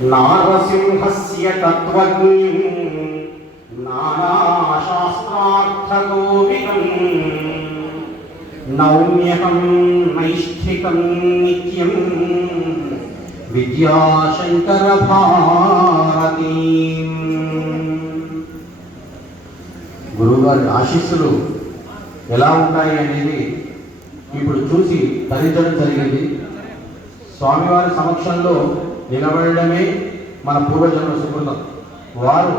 నారసింహస్య తత్వజ్ఞం నానాశాస్త్రార్థగోవిదం నౌమ్యకం నైష్ఠికం నిత్యం విద్యాశంకర భారతీ. గురువుగారి ఆశీస్సులు ఎలా ఉంటాయి అనేది ఇప్పుడు చూసి ధరించడం జరిగింది. స్వామివారి సమక్షంలో నిలబడమే మన పూర్వజన్మ సుకృతం. వారు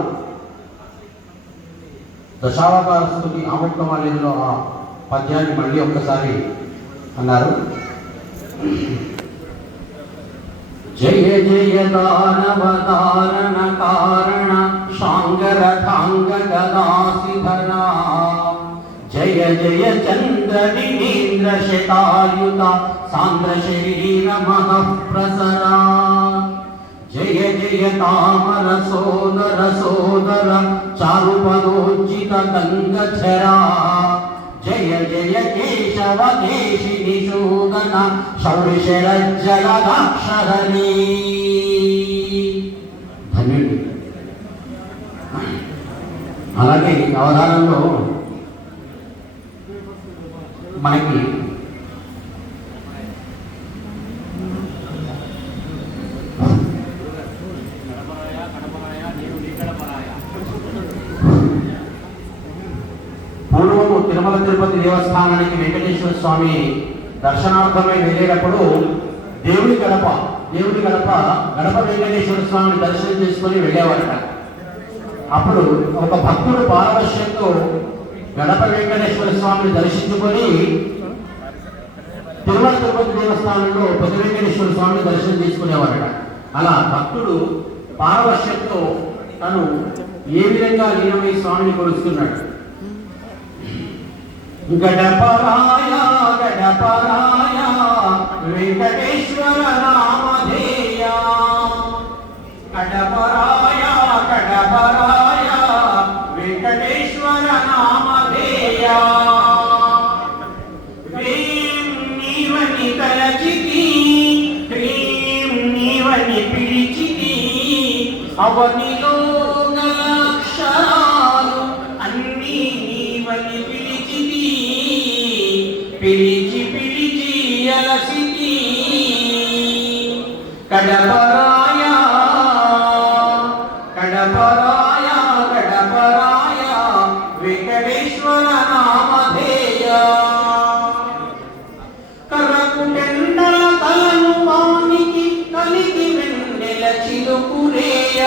దశావతార స్తుతి ఆముక్తమాల్యంలో ఆ పద్యాన్ని మళ్ళీ ఒక్కసారి అన్నారు. జయ జయ దానవ దారణ కారణ శాంగరథాంగ గదాసిధర జయ జయ చంద్ర దినేంద్ర శతాయుత సాంద్ర శరీర మహప్రసరా జయ జయ తామర సోదర సోదర చారుపదోజ్జిత గంగధరా జయ జయ కేశవ కేశిని శోదన శౌరిశరజ్జలదాక్షరణీ. ధన్యుడు. అలాగే అవధానంలో మనకి పూర్వము తిరుమల తిరుపతి దేవస్థానానికి వెంకటేశ్వర స్వామి దర్శనార్థమై వెళ్ళేటప్పుడు దేవుడి గడప వెంకటేశ్వర స్వామిని దర్శనం చేసుకొని వెళ్ళేవారట. అప్పుడు ఒక భక్తుడు పారవశ్యంతో గడప వెంకటేశ్వర స్వామిని దర్శించుకొని తిరుమల తిరుపతి దేవస్థానంలో పెద్ద వెంకటేశ్వర స్వామిని దర్శనం చేసుకునేవారట. అలా భక్తుడు పారవశ్యంతో తను ఏ విధంగా లీనమై స్వామిని కొలుస్తున్నాడు. గడపరాయ గడపరాయ వెంకటేశ్వర నామధేయ గడపరాయ గడపరాయ వెంకటేశ్వర నామధేయ హ్రీం నీవని తలచితి హ్రీం నీవని పిలిచితి అవనిలో అక్షరాలు అన్నీ నీవని పిలిచి పిలిచి అలసితి కడపరాయ కడపరాయ కడపరాయ వెంకటేశ్వర నామధేయ కర్రకుటెండల తలను వానికి కలిగి వెన్నెల చిలుకురేయ